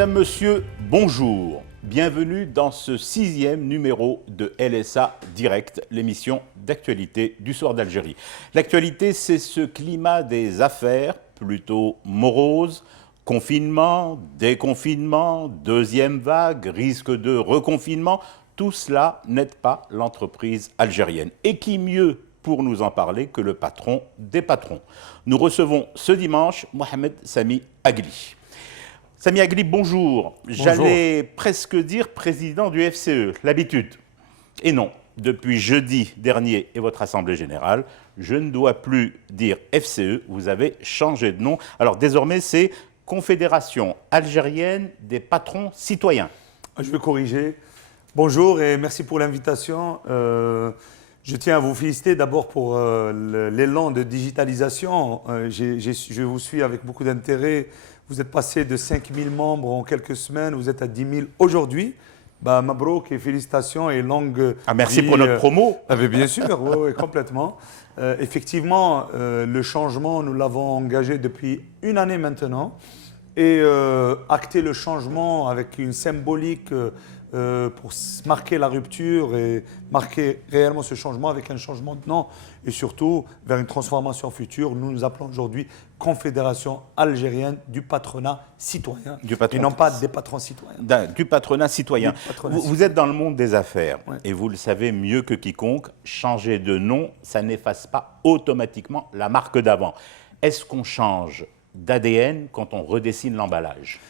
Madame, Monsieur, bonjour. Bienvenue dans ce 6e numéro de LSA Direct, l'émission d'actualité du soir d'Algérie. L'actualité, c'est ce climat des affaires plutôt morose, confinement, déconfinement, deuxième vague, risque de reconfinement. Tout cela n'aide pas l'entreprise algérienne. Et qui mieux pour nous en parler que le patron des patrons. Nous recevons ce dimanche Mohamed Sami Agli. Sami Agli, bonjour. J'allais presque dire président du FCE, l'habitude. Et non, depuis jeudi dernier et votre assemblée générale, je ne dois plus dire FCE, vous avez changé de nom. Alors désormais, c'est Confédération algérienne des patrons citoyens. Je vais corriger. Bonjour et merci pour l'invitation. Je tiens à vous féliciter d'abord pour l'élan de digitalisation. Je vous suis avec beaucoup d'intérêt. Vous êtes passé de 5 000 membres en quelques semaines, vous êtes à 10 000 aujourd'hui. Mabrouk et félicitations et longue merci vie, pour notre promo. Bien sûr, oui, complètement. Effectivement, le changement, nous l'avons engagé depuis une année maintenant. Et acter le changement avec une symbolique pour marquer la rupture et marquer réellement ce changement avec un changement de nom et surtout vers une transformation future. Nous nous appelons aujourd'hui Confédération algérienne du patronat citoyen et non pas des patrons citoyens. Du patronat citoyen. Vous êtes dans le monde des affaires et vous le savez mieux que quiconque, changer de nom, ça n'efface pas automatiquement la marque d'avant. Est-ce qu'on change d'ADN quand on redessine l'emballage?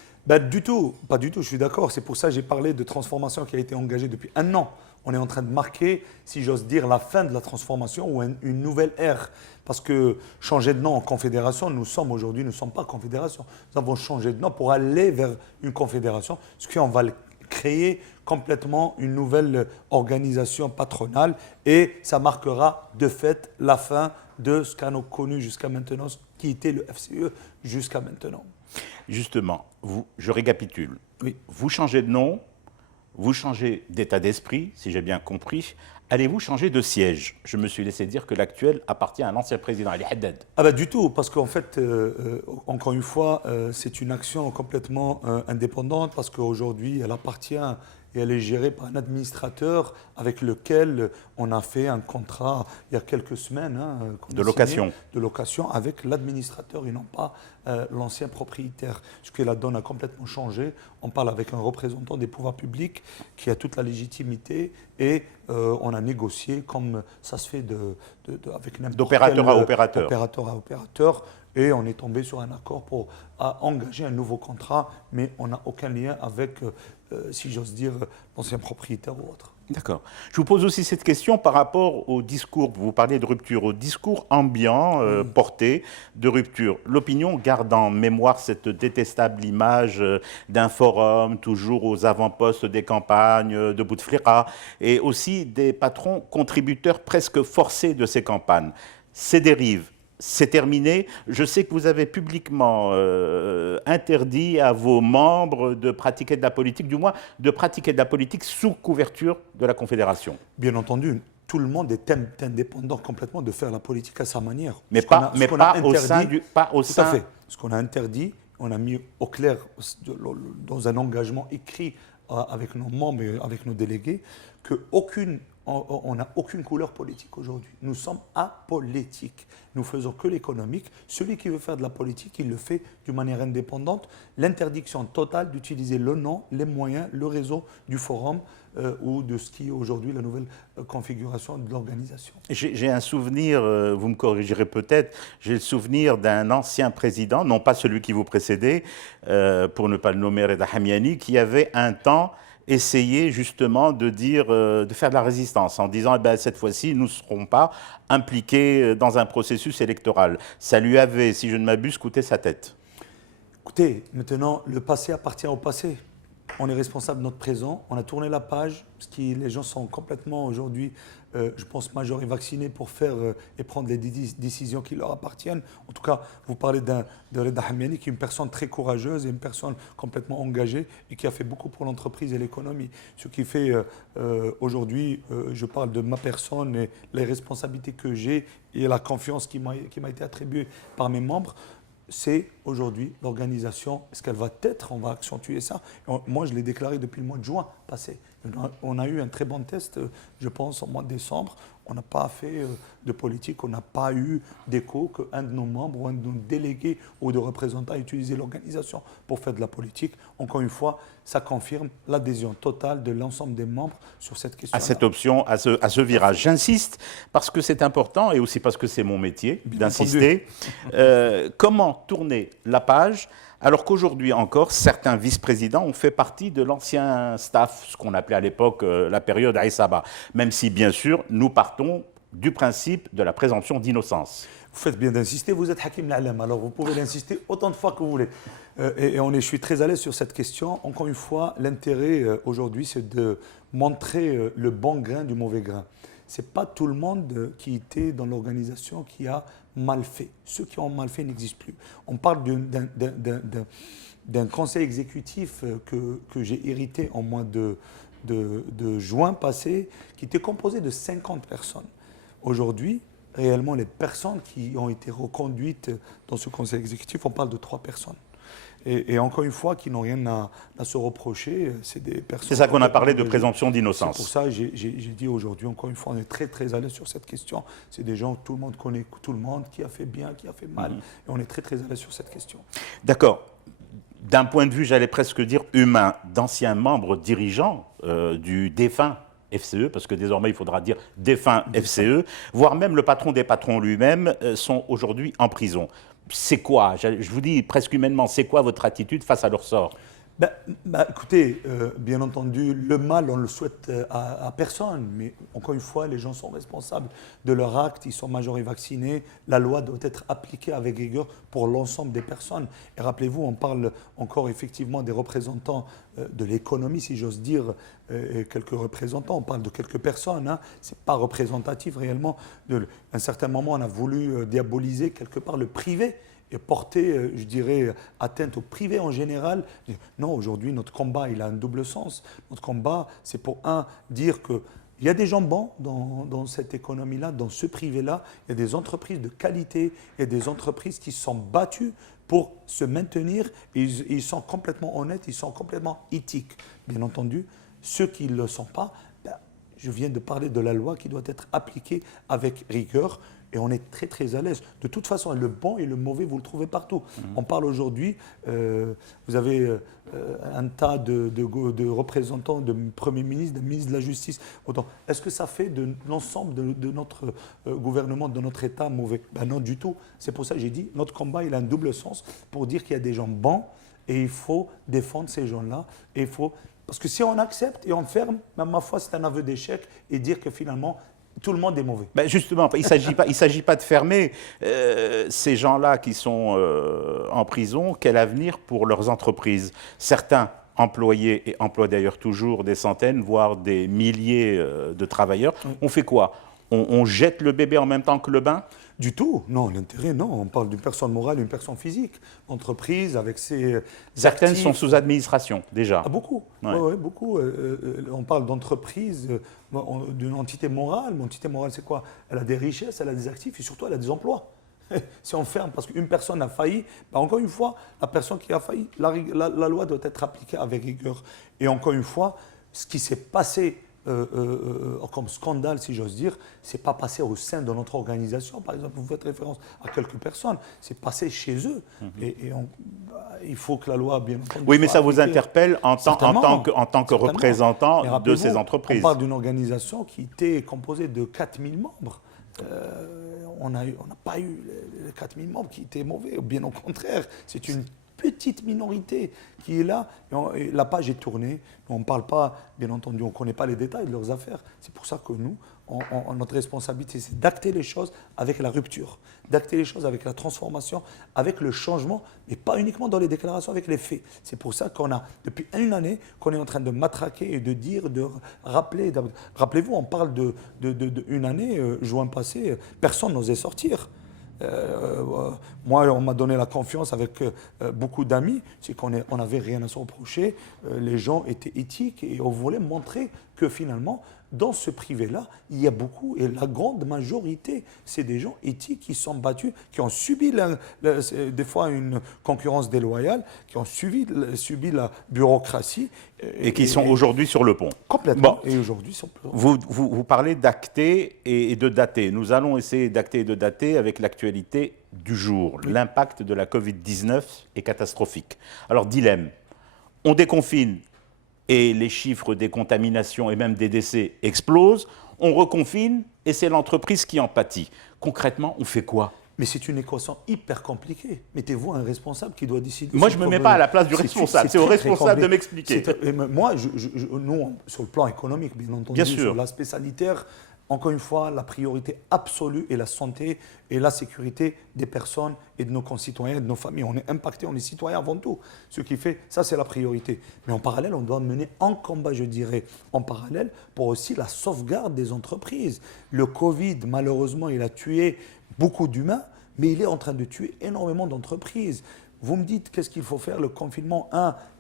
Du tout, pas du tout, je suis d'accord. C'est pour ça que j'ai parlé de transformation qui a été engagée depuis un an. On est en train de marquer, si j'ose dire, la fin de la transformation ou une nouvelle ère. Parce que changer de nom en confédération, nous aujourd'hui, nous ne sommes pas confédération. Nous avons changé de nom pour aller vers une confédération, ce qui on va créer complètement une nouvelle organisation patronale et ça marquera de fait la fin de ce qu'on a connu jusqu'à maintenant, qui était le FCE jusqu'à maintenant. Justement, je récapitule. Oui. Vous changez de nom, vous changez d'état d'esprit, si j'ai bien compris. Allez-vous changer de siège? Je me suis laissé dire que l'actuel appartient à l'ancien président Ali Haddad. Du tout, parce qu'en fait, encore une fois, c'est une action complètement indépendante parce qu'aujourd'hui, elle appartient et elle est gérée par un administrateur avec lequel on a fait un contrat il y a quelques semaines. De location. De location avec l'administrateur et non pas l'ancien propriétaire. Ce que la donne a complètement changé. On parle avec un représentant des pouvoirs publics qui a toute la légitimité et on a négocié comme ça se fait avec n'importe d'opérateur à opérateur. Opérateur à opérateur. Et on est tombé sur un accord pour engager un nouveau contrat, mais on n'a aucun lien avec, si j'ose dire, l'ancien propriétaire ou autre. D'accord. Je vous pose aussi cette question par rapport au discours, vous parlez de rupture, au discours ambiant porté de rupture. L'opinion garde en mémoire cette détestable image d'un forum, toujours aux avant-postes des campagnes de Bouteflika, et aussi des patrons contributeurs presque forcés de ces campagnes. Ces dérives, c'est terminé. Je sais que vous avez publiquement interdit à vos membres de pratiquer de la politique, du moins de pratiquer de la politique sous couverture de la Confédération. Bien entendu, tout le monde est indépendant complètement de faire la politique à sa manière. Mais pas au sein du... Tout à fait. Ce qu'on a interdit, on a mis au clair dans un engagement écrit avec nos membres et avec nos délégués on n'a aucune couleur politique aujourd'hui. Nous sommes apolitiques. Nous faisons que l'économique. Celui qui veut faire de la politique, il le fait d'une manière indépendante. L'interdiction totale d'utiliser le nom, les moyens, le réseau du forum ou de ce qui est aujourd'hui la nouvelle configuration de l'organisation. J'ai un souvenir, vous me corrigerez peut-être, j'ai le souvenir d'un ancien président, non pas celui qui vous précédait, pour ne pas le nommer Reda Hamiani, qui avait un temps essayer justement de faire de la résistance en disant cette fois-ci, nous ne serons pas impliqués dans un processus électoral. Ça lui avait, si je ne m'abuse, coûté sa tête. Écoutez, maintenant, le passé appartient au passé. On est responsable de notre présent, on a tourné la page, les gens sont complètement aujourd'hui, je pense, majeurs et vaccinés pour faire et prendre les décisions qui leur appartiennent. En tout cas, vous parlez de Reda Hamiani, qui est une personne très courageuse et une personne complètement engagée et qui a fait beaucoup pour l'entreprise et l'économie. Ce qui fait aujourd'hui, je parle de ma personne et les responsabilités que j'ai et la confiance qui m'a été attribuée par mes membres. c'est aujourd'hui l'organisation. Est-ce qu'elle va être? On va accentuer ça. Moi, je l'ai déclaré depuis le mois de juin passé. On a eu un très bon test, je pense, au mois de décembre. On n'a pas fait de politique, on n'a pas eu d'écho qu'un de nos membres ou un de nos délégués ou de représentants a utilisé l'organisation pour faire de la politique. Encore une fois, ça confirme l'adhésion totale de l'ensemble des membres sur cette question. À cette option, à ce virage. J'insiste parce que c'est important et aussi parce que c'est mon métier d'insister. Comment tourner la page alors qu'aujourd'hui encore, certains vice-présidents ont fait partie de l'ancien staff, ce qu'on appelait à l'époque la période Aïssaba, même si bien sûr nous partons du principe de la présomption d'innocence. Vous faites bien d'insister, vous êtes Hakim L'Alam, alors vous pouvez l'insister autant de fois que vous voulez. Je suis très à l'aise sur cette question. Encore une fois, l'intérêt aujourd'hui, c'est de montrer le bon grain du mauvais grain. Ce n'est pas tout le monde qui était dans l'organisation qui a mal fait. Ceux qui ont mal fait n'existent plus. On parle d'un conseil exécutif que j'ai hérité en mois de juin passé, qui était composé de 50 personnes. Aujourd'hui, réellement, les personnes qui ont été reconduites dans ce conseil exécutif, on parle de 3 personnes. Et encore une fois, qui n'ont rien à se reprocher, c'est des personnes... C'est ça qu'on a parlé de présomption d'innocence. C'est pour ça que j'ai dit aujourd'hui, encore une fois, on est très très à l'aise sur cette question. C'est des gens, tout le monde connaît tout le monde, qui a fait bien, qui a fait mal. Et on est très très à l'aise sur cette question. D'accord. D'un point de vue, j'allais presque dire humain, d'anciens membres dirigeants du défunt FCE, parce que désormais il faudra dire défunt FCE, voire même le patron des patrons lui-même, sont aujourd'hui en prison. C'est quoi, je vous dis presque humainement, c'est quoi votre attitude face à leur sort? Écoutez, bien entendu, le mal, on ne le souhaite à personne, mais encore une fois, les gens sont responsables de leur acte, ils sont majeurs et vaccinés, la loi doit être appliquée avec rigueur pour l'ensemble des personnes. Et rappelez-vous, on parle encore effectivement des représentants de l'économie, si j'ose dire, quelques représentants, on parle de quelques personnes, hein. Ce n'est pas représentatif réellement. À un certain moment, on a voulu diaboliser quelque part le privé, et porter, je dirais, atteinte au privé en général. Non, aujourd'hui, notre combat, il a un double sens. Notre combat, c'est pour, dire qu'il y a des gens bons dans cette économie-là, dans ce privé-là. Il y a des entreprises de qualité, il y a des entreprises qui se sont battues pour se maintenir. Et ils sont complètement honnêtes, ils sont complètement éthiques. Bien entendu, ceux qui ne le sont pas, je viens de parler de la loi qui doit être appliquée avec rigueur. Et on est très très à l'aise. De toute façon, le bon et le mauvais, vous le trouvez partout. On parle aujourd'hui, vous avez un tas de représentants, de premiers ministres, de ministres de la Justice. Est-ce que ça fait de l'ensemble de notre gouvernement, de notre État mauvais? Non, du tout. C'est pour ça que j'ai dit, notre combat, il a un double sens pour dire qu'il y a des gens bons et il faut défendre ces gens-là. Et il faut... Parce que si on accepte et on ferme, même ma foi, c'est un aveu d'échec et dire que finalement, tout le monde est mauvais. Justement, il ne s'agit pas de fermer ces gens-là qui sont en prison. Quel avenir pour leurs entreprises? Certains employés et emploient d'ailleurs toujours des centaines, voire des milliers de travailleurs. On fait quoi? On jette le bébé en même temps que le bain? Du tout. Non, l'intérêt, non. On parle d'une personne morale et d'une personne physique. Entreprise avec ses Certaines actifs. sont sous administration, déjà. Beaucoup. Ouais. Ouais, beaucoup. On parle d'entreprise, d'une entité morale. Mais entité morale, c'est quoi? Elle a des richesses, elle a des actifs et surtout, elle a des emplois. Si on ferme parce qu'une personne a failli, encore une fois, la personne qui a failli, la loi doit être appliquée avec rigueur. Et encore une fois, ce qui s'est passé comme scandale, si j'ose dire, c'est pas passé au sein de notre organisation. Par exemple, vous faites référence à quelques personnes, c'est passé chez eux. Il faut que la loi, bien entendu... Oui, mais ça vous interpelle en tant que Certainement. représentant de ces entreprises. On parle d'une organisation qui était composée de 4000 membres. On n'a pas eu les 4000 membres qui étaient mauvais, bien au contraire. C'est une petite minorité qui est là. Et la page est tournée. On ne parle pas, bien entendu, on ne connaît pas les détails de leurs affaires. C'est pour ça que nous, notre responsabilité, c'est d'acter les choses avec la rupture, d'acter les choses avec la transformation, avec le changement, mais pas uniquement dans les déclarations, avec les faits. C'est pour ça qu'on a, depuis une année, qu'on est en train de matraquer et de dire, de rappeler. Rappelez-vous, on parle d'une année, juin passé, personne n'osait sortir. Moi, on m'a donné la confiance avec beaucoup d'amis, c'est qu'on n'avait rien à se reprocher, les gens étaient éthiques et on voulait montrer que finalement, dans ce privé-là, il y a beaucoup, et la grande majorité, c'est des gens éthiques qui sont battus, qui ont subi des fois une concurrence déloyale, qui ont subi la bureaucratie. Et qui sont aujourd'hui sur le pont. Complètement. Bon. Et aujourd'hui, sont vous parlez d'acter et de dater. Nous allons essayer d'acter et de dater avec l'actualité du jour. Oui. L'impact de la Covid-19 est catastrophique. Alors, dilemme. On déconfine et les chiffres des contaminations et même des décès explosent. On reconfine et c'est l'entreprise qui en pâtit. Concrètement, on fait quoi ? Mais c'est une équation hyper compliquée. Mettez-vous un responsable qui doit décider. Moi, je ne me mets pas à la place du responsable. C'est au responsable de m'expliquer. Moi, nous, sur le plan économique, bien entendu, bien sûr. Sur l'aspect sanitaire, encore une fois, la priorité absolue est la santé et la sécurité des personnes et de nos concitoyens, de nos familles. On est impactés, on est citoyens avant tout. Ce qui fait, ça c'est la priorité. Mais en parallèle, on doit mener un combat, je dirais, en parallèle, pour aussi la sauvegarde des entreprises. Le Covid, malheureusement, il a tué beaucoup d'humains, mais il est en train de tuer énormément d'entreprises. Vous me dites, qu'est-ce qu'il faut faire? Le confinement,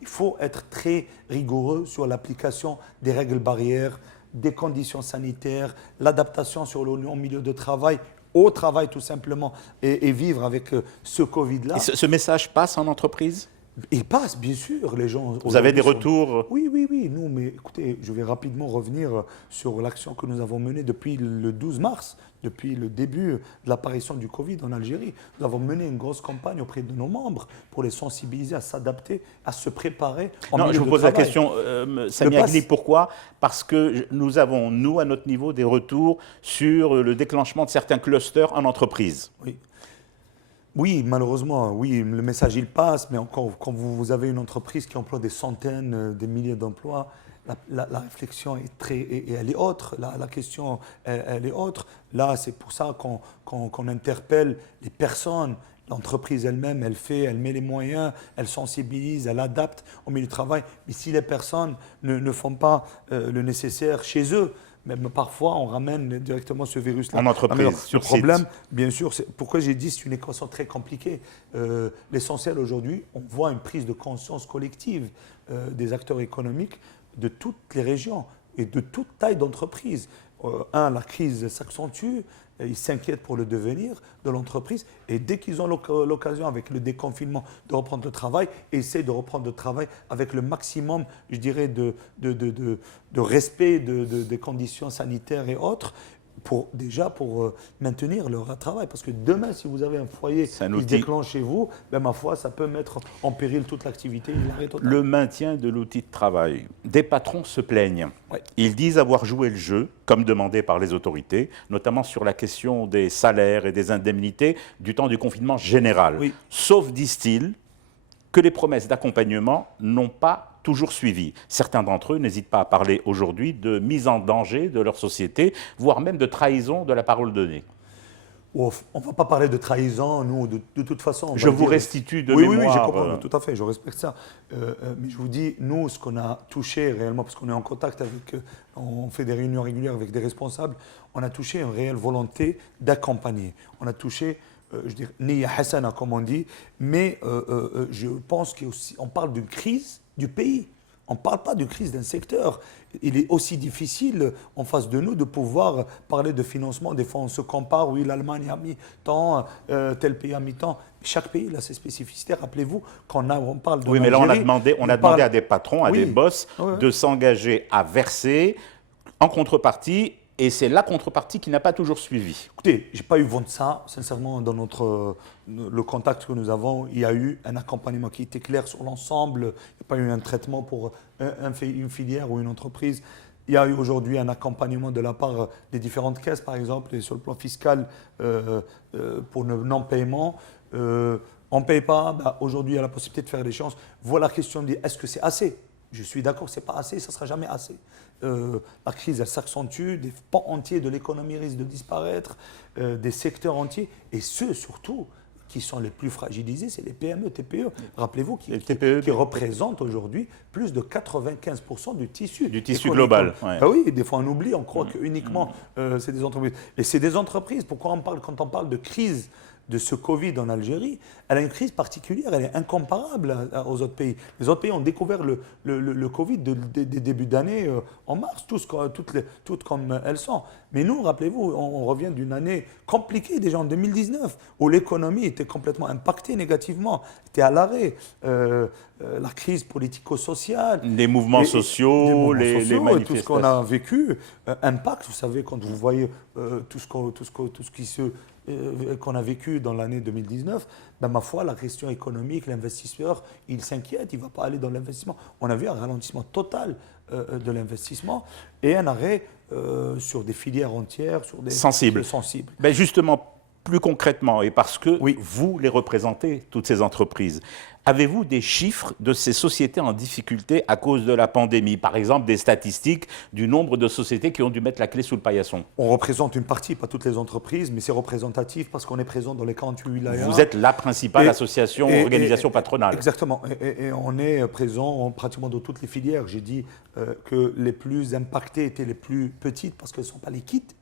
il faut être très rigoureux sur l'application des règles barrières, des conditions sanitaires, l'adaptation sur le milieu de travail, au travail tout simplement, et vivre avec ce Covid-là. Et ce message passe en entreprise ? Il passe, bien sûr. Les gens. Vous avez des retours ? Oui. Nous, mais écoutez, je vais rapidement revenir sur l'action que nous avons menée depuis le 12 mars, depuis le début de l'apparition du Covid en Algérie. Nous avons mené une grosse campagne auprès de nos membres pour les sensibiliser à s'adapter, à se préparer en milieu de travail. Je vous pose la question, Sami Agli, pourquoi ? Parce que nous avons, nous, à notre niveau, des retours sur le déclenchement de certains clusters en entreprise. Oui, malheureusement, oui, le message il passe, mais encore, quand vous avez une entreprise qui emploie des centaines, des milliers d'emplois, la réflexion elle est autre, la question elle est autre. Là, c'est pour ça qu'on interpelle les personnes. L'entreprise elle-même, elle met les moyens, elle sensibilise, elle adapte au milieu du travail. Mais si les personnes ne font pas le nécessaire chez eux, même parfois, on ramène directement ce virus-là. En entreprise, sur le problème, bien sûr, c'est pourquoi j'ai dit que c'est une équation très compliquée. L'essentiel aujourd'hui, on voit une prise de conscience collective des acteurs économiques de toutes les régions et de toute taille d'entreprise. La crise s'accentue, ils s'inquiètent pour le devenir de l'entreprise et dès qu'ils ont l'occasion avec le déconfinement de reprendre le travail, essayent de reprendre le travail avec le maximum, je dirais, de respect des conditions sanitaires et autres pour maintenir leur travail. Parce que demain, si vous avez un foyer qui déclenche chez vous, ma foi, ça peut mettre en péril toute l'activité. Le maintien de l'outil de travail. Des patrons se plaignent. Ouais. Ils disent avoir joué le jeu, comme demandé par les autorités, notamment sur la question des salaires et des indemnités du temps du confinement général. Oui. Sauf, disent-ils, que les promesses d'accompagnement n'ont pas toujours suivi. Certains d'entre eux n'hésitent pas à parler aujourd'hui de mise en danger de leur société, voire même de trahison de la parole donnée. On ne va pas parler de trahison, nous, de toute façon. Je vous restitue de mémoire. Oui, j'ai compris, tout à fait, je respecte ça. Mais je vous dis, nous, ce qu'on a touché réellement, parce qu'on est en contact avec, on fait des réunions régulières avec des responsables, on a touché une réelle volonté d'accompagner. On a touché, je dirais, Niya Hassana, comme on dit, mais je pense qu'on parle d'une crise du pays. On ne parle pas de crise d'un secteur. Il est aussi difficile en face de nous de pouvoir parler de financement. Des fois, on se compare. Oui, l'Allemagne a mis tant, tel pays a mis tant. Chaque pays a ses spécificités. Rappelez-vous, quand on parle de Oui, mais là, on a demandé à des patrons, à des boss, de s'engager à verser en contrepartie. Et c'est la contrepartie qui n'a pas toujours suivi. Écoutez, je n'ai pas eu vent de ça. Sincèrement, dans le contact que nous avons, il y a eu un accompagnement qui était clair sur l'ensemble. Il n'y a pas eu un traitement pour une filière ou une entreprise. Il y a eu aujourd'hui un accompagnement de la part des différentes caisses, par exemple, et sur le plan fiscal pour le non-paiement. On ne paye pas, aujourd'hui il y a la possibilité de faire l'échéance. Voilà la question de est-ce que c'est assez ? Je suis d'accord que ce n'est pas assez, ça ne sera jamais assez. La crise, elle s'accentue, des pans entiers de l'économie risquent de disparaître, des secteurs entiers, et ceux surtout qui sont les plus fragilisés, c'est les PME, TPE. Rappelez-vous, qui représentent aujourd'hui plus de 95% du tissu. Du tissu global. Ouais. Ah oui, des fois on oublie, on croit que uniquement c'est des entreprises. Et c'est des entreprises, pourquoi quand on parle de crise de ce Covid en Algérie, elle a une crise particulière, elle est incomparable aux autres pays. Les autres pays ont découvert le Covid dès début d'année, en mars, toutes comme elles sont. Mais nous, rappelez-vous, on revient d'une année compliquée déjà en 2019, où l'économie était complètement impactée négativement, était à l'arrêt. La crise politico-sociale. Les mouvements sociaux, les manifestations. Et tout ce qu'on a vécu impacte. Vous savez, quand vous voyez tout ce qu'on a vécu dans l'année 2019, ben, ma foi, la question économique, l'investisseur, il s'inquiète, il ne va pas aller dans l'investissement. On a vu un ralentissement total de l'investissement et un arrêt sur des filières entières, sur des sensibles. Ben justement, plus concrètement, et parce que vous les représentez, toutes ces entreprises, avez-vous des chiffres de ces sociétés en difficulté à cause de la pandémie? Par exemple, des statistiques du nombre de sociétés qui ont dû mettre la clé sous le paillasson? On représente une partie, pas toutes les entreprises, mais c'est représentatif parce qu'on est présent dans les 48 wilayas. Vous êtes la principale association, organisation patronale. Exactement. Et on est présent pratiquement dans toutes les filières. J'ai dit que les plus impactées étaient les plus petites parce qu'elles ne sont pas liquides.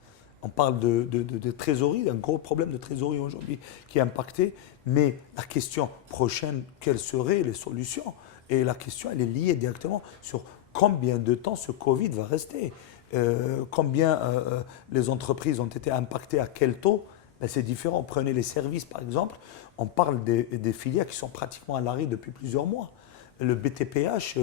On parle de trésorerie, d'un gros problème de trésorerie aujourd'hui qui est impacté. Mais la question prochaine, quelles seraient les solutions? Et la question, elle est liée directement sur combien de temps ce Covid va rester. Combien les entreprises ont été impactées, à quel taux? Ben, c'est différent. Prenez les services, par exemple. On parle des filières qui sont pratiquement à l'arrêt depuis plusieurs mois. Le BTPH,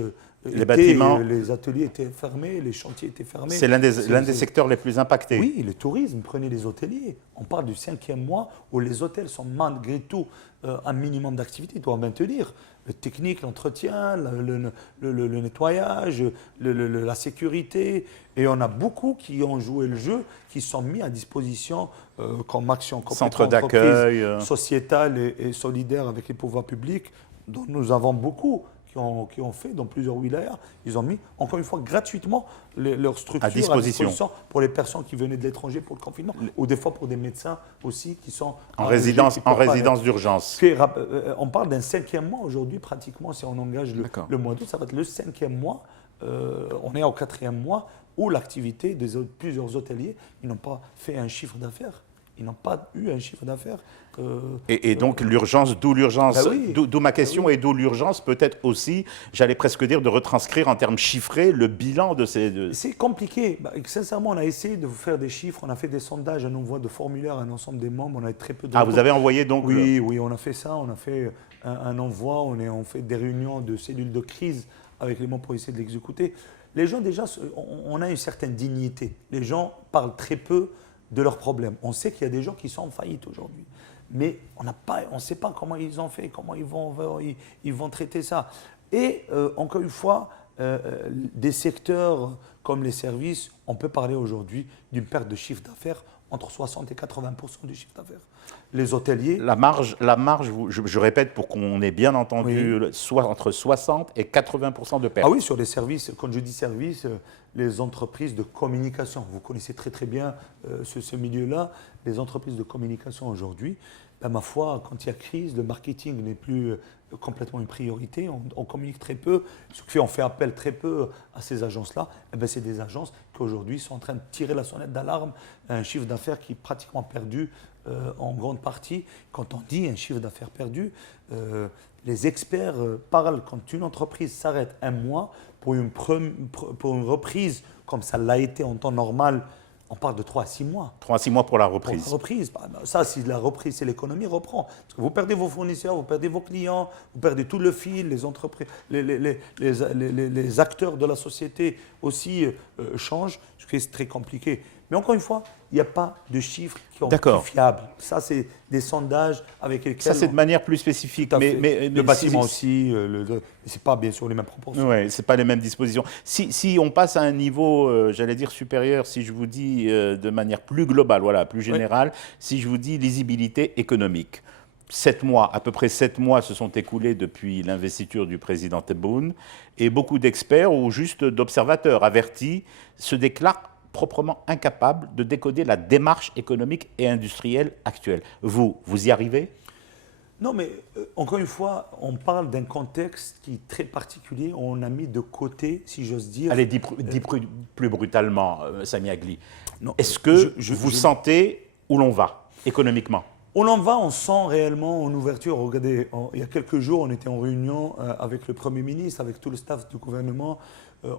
bâtiments, les ateliers étaient fermés, les chantiers étaient fermés. C'est l'un des secteurs les plus impactés. Oui, le tourisme, prenez les hôteliers. On parle du 5e mois où les hôtels sont malgré tout un minimum d'activité, ils doivent maintenir le technique, l'entretien, le nettoyage, la sécurité. Et on a beaucoup qui ont joué le jeu, qui sont mis à disposition comme action centre d'accueil sociétale et solidaire avec les pouvoirs publics, dont nous avons beaucoup qui ont fait dans plusieurs wilayas. Ils ont mis, encore une fois, gratuitement leurs structures à disposition pour les personnes qui venaient de l'étranger pour le confinement, ou des fois pour des médecins aussi qui sont en résidence d'urgence. On parle d'un 5e mois aujourd'hui, pratiquement, si on engage le mois d'août, ça va être le 5e mois. On est au 4e mois où l'activité de plusieurs hôteliers, ils n'ont pas fait un chiffre d'affaires. Ils n'ont pas eu un chiffre d'affaires. Et donc l'urgence, d'où l'urgence, ben oui, d'où ma question, et d'où l'urgence peut-être aussi, j'allais presque dire, de retranscrire en termes chiffrés le bilan de ces... C'est compliqué. Sincèrement, on a essayé de vous faire des chiffres, on a fait des sondages, un envoi de formulaires à un ensemble des membres, on a très peu de... Ah, vous avez envoyé donc... Oui, on a fait ça, on a fait un envoi, on fait des réunions de cellules de crise avec les membres pour essayer de l'exécuter. Les gens déjà, on a une certaine dignité. Les gens parlent très peu de leurs problèmes. On sait qu'il y a des gens qui sont en faillite aujourd'hui. Mais on ne sait pas comment ils ont fait, comment ils vont traiter ça. Et encore une fois, des secteurs comme les services, on peut parler aujourd'hui d'une perte de chiffre d'affaires entre 60 et 80% du chiffre d'affaires. Les hôteliers... La marge, je répète pour qu'on ait bien entendu, soit entre 60 et 80% de perte. Ah oui, sur les services, quand je dis services, les entreprises de communication. Vous connaissez très très bien ce milieu-là. Les entreprises de communication aujourd'hui, ben, ma foi, quand il y a crise, le marketing n'est plus complètement une priorité. On communique très peu, ce qui fait on fait appel très peu à ces agences-là. Et ben, c'est des agences qui aujourd'hui sont en train de tirer la sonnette d'alarme, un chiffre d'affaires qui est pratiquement perdu en grande partie. Quand on dit un chiffre d'affaires perdu, les experts parlent quand une entreprise s'arrête un mois pour une reprise comme ça l'a été en temps normal. On parle de 3 à 6 mois. 3 à 6 mois pour la reprise. Pour la reprise. Ça, si la reprise, c'est l'économie, reprend. Parce que vous perdez vos fournisseurs, vous perdez vos clients, vous perdez tout le fil, les entreprises, les acteurs de la société aussi changent, ce qui est très compliqué. Mais encore une fois, il n'y a pas de chiffres qui sont fiables. Ça, c'est des sondages avec lesquels... Ça, c'est de manière plus spécifique. Mais le bâtiment aussi, ce n'est pas bien sûr les mêmes proportions. Oui, ce n'est pas les mêmes dispositions. Si on passe à un niveau, j'allais dire supérieur, si je vous dis de manière plus globale, voilà, plus générale, si je vous dis lisibilité économique. 7 mois, à peu près 7 mois se sont écoulés depuis l'investiture du président Tebboune, et beaucoup d'experts ou juste d'observateurs avertis se déclarent proprement incapables de décoder la démarche économique et industrielle actuelle. Vous y arrivez ? Non, mais encore une fois, on parle d'un contexte qui est très particulier. On a mis de côté, si j'ose dire... Allez, dis plus brutalement, Sami Agli. Est-ce que vous sentez où l'on va économiquement ? On en va, on sent réellement en ouverture. Regardez, il y a quelques jours, on était en réunion avec le Premier ministre, avec tout le staff du gouvernement.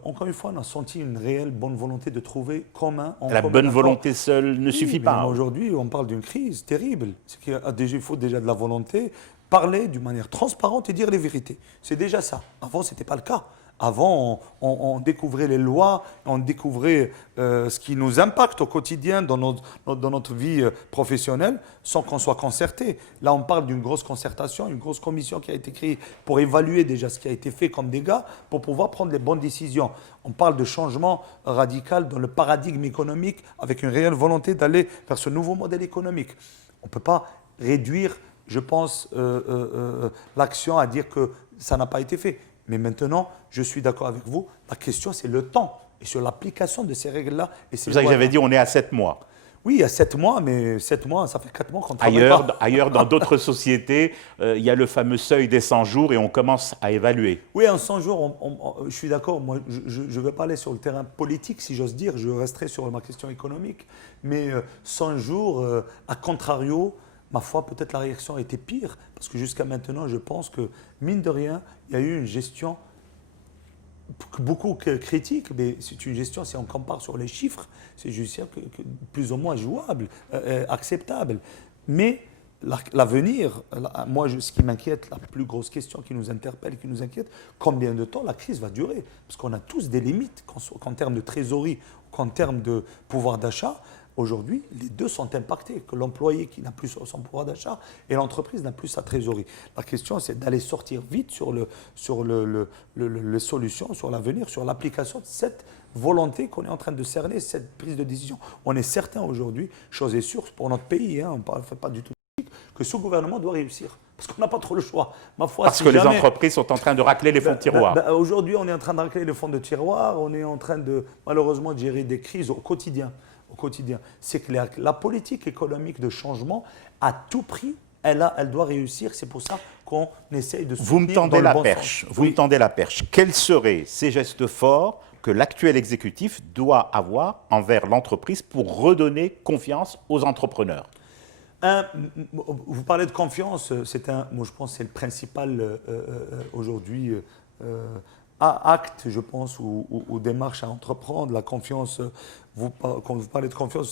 Encore une fois, on a senti une réelle bonne volonté de trouver La bonne volonté seule ne suffit pas. Aujourd'hui, on parle d'une crise terrible. Il faut déjà de la volonté, parler d'une manière transparente et dire les vérités. C'est déjà ça. Avant, ce n'était pas le cas. Avant, on découvrait les lois, on découvrait ce qui nous impacte au quotidien dans notre vie professionnelle sans qu'on soit concerté. Là, on parle d'une grosse concertation, une grosse commission qui a été créée pour évaluer déjà ce qui a été fait comme dégâts, pour pouvoir prendre les bonnes décisions. On parle de changement radical dans le paradigme économique avec une réelle volonté d'aller vers ce nouveau modèle économique. On ne peut pas réduire, je pense, l'action à dire que ça n'a pas été fait. Mais maintenant, je suis d'accord avec vous, la question c'est le temps et sur l'application de ces règles-là. C'est pour ça que j'avais dit on est à 7 mois. Oui, il y a 7 mois, mais 7 mois, ça fait 4 mois qu'on travaille pas. Ailleurs, dans d'autres sociétés, il y a le fameux seuil des 100 jours et on commence à évaluer. Oui, en 100 jours, je suis d'accord. Moi, je ne vais pas aller sur le terrain politique, si j'ose dire. Je resterai sur ma question économique. Mais 100 jours, à contrario, ma foi, peut-être la réaction a été pire, parce que jusqu'à maintenant, je pense que, mine de rien, il y a eu une gestion beaucoup critique, mais c'est une gestion, si on compare sur les chiffres, c'est juste plus ou moins jouable, acceptable. Mais l'avenir, moi, ce qui m'inquiète, la plus grosse question qui nous interpelle, qui nous inquiète, combien de temps la crise va durer? Parce qu'on a tous des limites, qu'en termes de trésorerie, qu'en termes de pouvoir d'achat. Aujourd'hui, les deux sont impactés, que l'employé qui n'a plus son pouvoir d'achat et l'entreprise n'a plus sa trésorerie. La question, c'est d'aller sortir vite sur les solutions, sur l'avenir, sur l'application de cette volonté qu'on est en train de cerner, cette prise de décision. On est certain aujourd'hui, chose est sûre pour notre pays, on ne fait pas du tout que ce gouvernement doit réussir. Parce qu'on n'a pas trop le choix. Ma foi, parce que les entreprises sont en train de racler les fonds de tiroir. Aujourd'hui, on est en train de racler les fonds de tiroir, on est en train de, malheureusement, de gérer des crises au quotidien. C'est que la politique économique de changement, à tout prix, elle doit réussir. C'est pour ça qu'on essaye de soutenir. Vous me tendez la perche. Vous me tendez la perche. Quels seraient ces gestes forts que l'actuel exécutif doit avoir envers l'entreprise pour redonner confiance aux entrepreneurs? Vous parlez de confiance. Moi, je pense que c'est le principal aujourd'hui. Acte, je pense, ou démarche à entreprendre, la confiance. Quand vous parlez de confiance,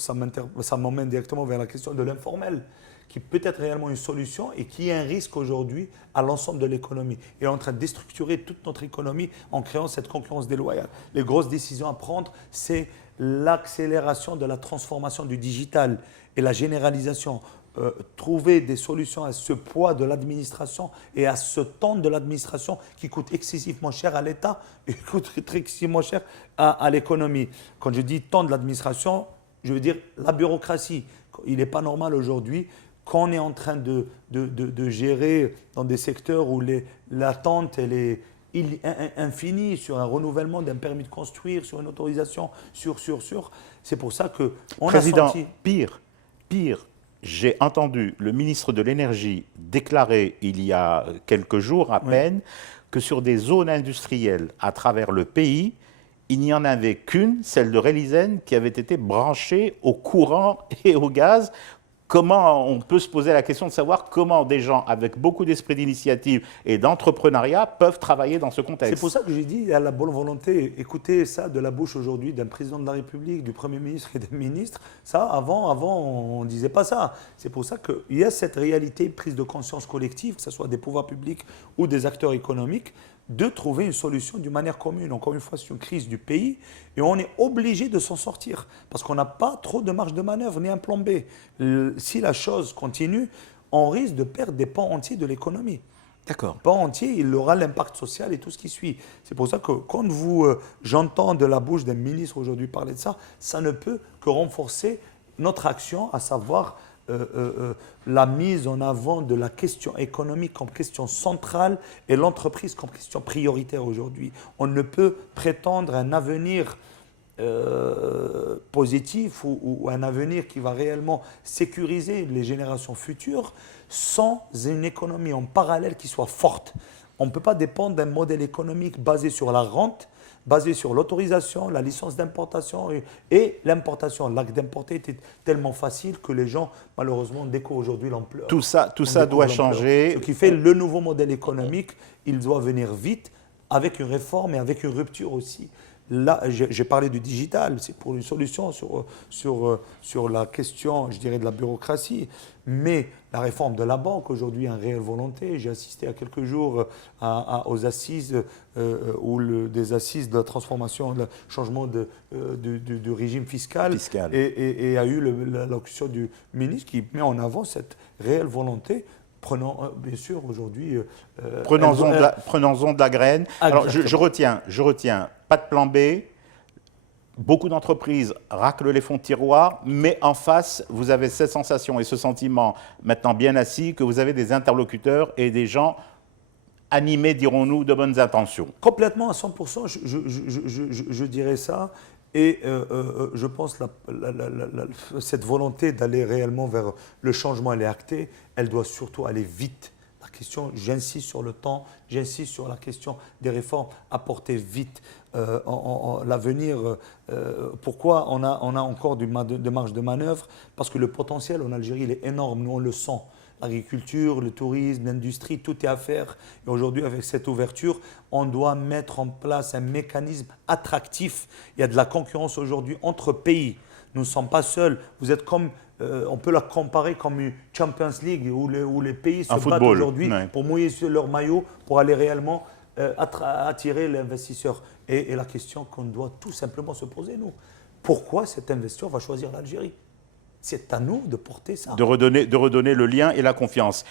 ça m'emmène directement vers la question de l'informel, qui peut être réellement une solution et qui est un risque aujourd'hui à l'ensemble de l'économie. Il est en train de déstructurer toute notre économie en créant cette concurrence déloyale. Les grosses décisions à prendre, c'est l'accélération de la transformation du digital et la généralisation. Trouver des solutions à ce poids de l'administration et à ce temps de l'administration qui coûte excessivement cher à l'État et coûte excessivement cher à l'économie. Quand je dis temps de l'administration, je veux dire la bureaucratie. Il n'est pas normal aujourd'hui qu'on est en train de gérer dans des secteurs où l'attente elle est infinie sur un renouvellement d'un permis de construire, sur une autorisation, sur. C'est pour ça qu'on a senti… Pire. J'ai entendu le ministre de l'Énergie déclarer il y a quelques jours à peine que sur des zones industrielles à travers le pays, il n'y en avait qu'une, celle de Relisen, qui avait été branchée au courant et au gaz. Comment on peut se poser la question de savoir comment des gens avec beaucoup d'esprit d'initiative et d'entrepreneuriat peuvent travailler dans ce contexte? C'est pour ça que j'ai dit, il y a la bonne volonté. Écoutez ça de la bouche aujourd'hui d'un président de la République, du Premier ministre et des ministres. Ça, avant on ne disait pas ça. C'est pour ça qu'il y a cette réalité, prise de conscience collective, que ce soit des pouvoirs publics ou des acteurs économiques, de trouver une solution d'une manière commune. Encore une fois, c'est une crise du pays et on est obligé de s'en sortir parce qu'on n'a pas trop de marge de manœuvre ni un plan B. Si la chose continue, on risque de perdre des pans entiers de l'économie. D'accord. Pan entier, il aura l'impact social et tout ce qui suit. C'est pour ça que quand j'entends de la bouche d'un ministre aujourd'hui parler de ça, ça ne peut que renforcer notre action, à savoir la mise en avant de la question économique comme question centrale et l'entreprise comme question prioritaire aujourd'hui. On ne peut prétendre un avenir positif ou un avenir qui va réellement sécuriser les générations futures sans une économie en parallèle qui soit forte. On ne peut pas dépendre d'un modèle économique basé sur la rente, basé sur l'autorisation, la licence d'importation et l'importation. L'acte d'importer était tellement facile que les gens, malheureusement, découvrent aujourd'hui l'ampleur. Tout ça doit changer. Ce qui fait le nouveau modèle économique, il doit venir vite, avec une réforme et avec une rupture aussi. Là, j'ai parlé du digital, c'est pour une solution sur la question, je dirais, de la bureaucratie. Mais la réforme de la banque, aujourd'hui, a une réelle volonté. J'ai assisté à quelques jours aux assises, des assises de la transformation, le changement du régime fiscal. Et il y a eu l'allocution du ministre qui met en avant cette réelle volonté. Prenons, bien sûr, aujourd'hui... Prenons-en de la graine. Alors, je retiens, pas de plan B. Beaucoup d'entreprises raclent les fonds de tiroir, mais en face, vous avez cette sensation et ce sentiment, maintenant bien assis, que vous avez des interlocuteurs et des gens animés, dirons-nous, de bonnes intentions. Complètement, à 100%, je dirais ça. Et je pense que cette volonté d'aller réellement vers le changement, elle est actée. Elle doit surtout aller vite. La question, j'insiste sur le temps, j'insiste sur la question des réformes apportées vite. L'avenir, pourquoi on a encore de marge de manœuvre? Parce que le potentiel en Algérie, il est énorme, nous on le sent. L'agriculture, le tourisme, l'industrie, tout est à faire. Et aujourd'hui, avec cette ouverture, on doit mettre en place un mécanisme attractif. Il y a de la concurrence aujourd'hui entre pays. Nous ne sommes pas seuls. Vous êtes comme, on peut la comparer comme une Champions League où les pays se battent aujourd'hui pour mouiller sur leur maillot, pour aller réellement attirer l'investisseur. Et la question qu'on doit tout simplement se poser, nous, pourquoi cet investisseur va choisir l'Algérie? C'est à nous de porter ça. De redonner le lien et la confiance.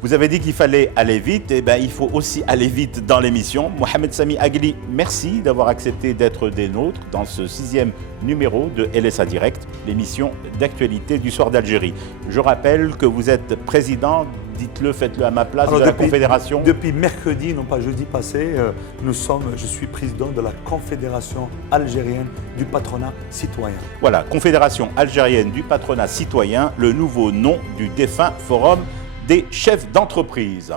Vous avez dit qu'il fallait aller vite, et bien il faut aussi aller vite dans l'émission. Mohamed Sami Agli, merci d'avoir accepté d'être des nôtres dans ce 6e numéro de LSA Direct, l'émission d'actualité du soir d'Algérie. Je rappelle que vous êtes président, dites-le, faites-le à ma place, de la Confédération. Depuis mercredi, non pas jeudi passé, je suis président de la Confédération algérienne du patronat citoyen. Voilà, Confédération algérienne du patronat citoyen, le nouveau nom du défunt Forum des chefs d'entreprise.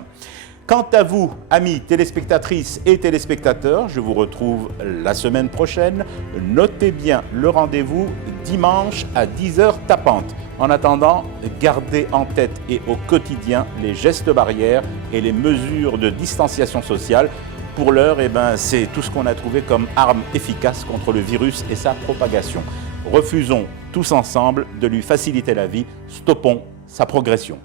Quant à vous, amis téléspectatrices et téléspectateurs, je vous retrouve la semaine prochaine. Notez bien le rendez-vous dimanche à 10h tapante. En attendant, gardez en tête et au quotidien les gestes barrières et les mesures de distanciation sociale. Pour l'heure, c'est tout ce qu'on a trouvé comme arme efficace contre le virus et sa propagation. Refusons tous ensemble de lui faciliter la vie, stoppons sa progression.